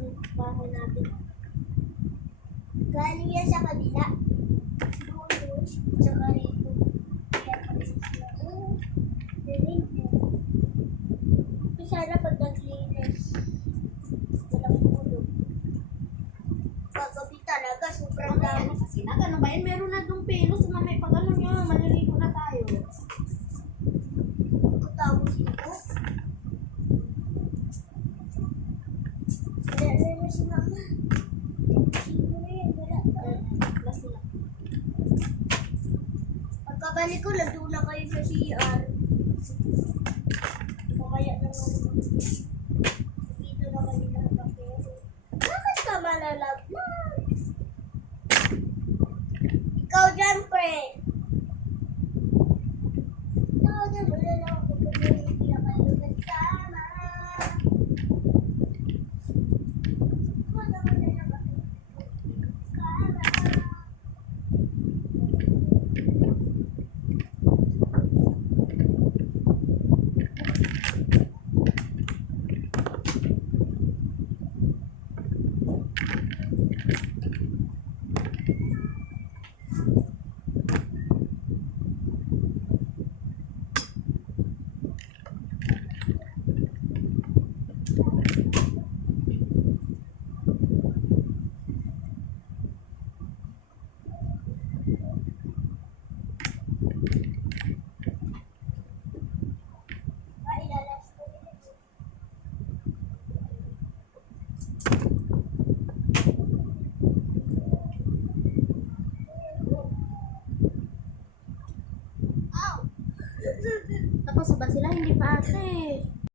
ng bahay natin. Galing yan sa kabila. Tsaka rito. Kaya kami sila. Galing. Sana pag naglinis, walang tulog. Kagabi talaga, sobrang dami. Kasi na, ganun ba yan? Meron na dong pelo sa mamay pag ano nyo, maliligo na tayo. Tapos ito. Wala na si mama. Siguro yan, wala. Last na. Pagkabalik ko, nandun na kayo sa CR. Mamaya na naman. Dito na kayo nakapagpero. Bakit ka malalaglag? Ikaw dyan, pre. Ikaw dyan, wala lang ako kapag hindi na kayo kasama. Wala na lang ako kasama. Tapos ba sila? Hindi pa ate.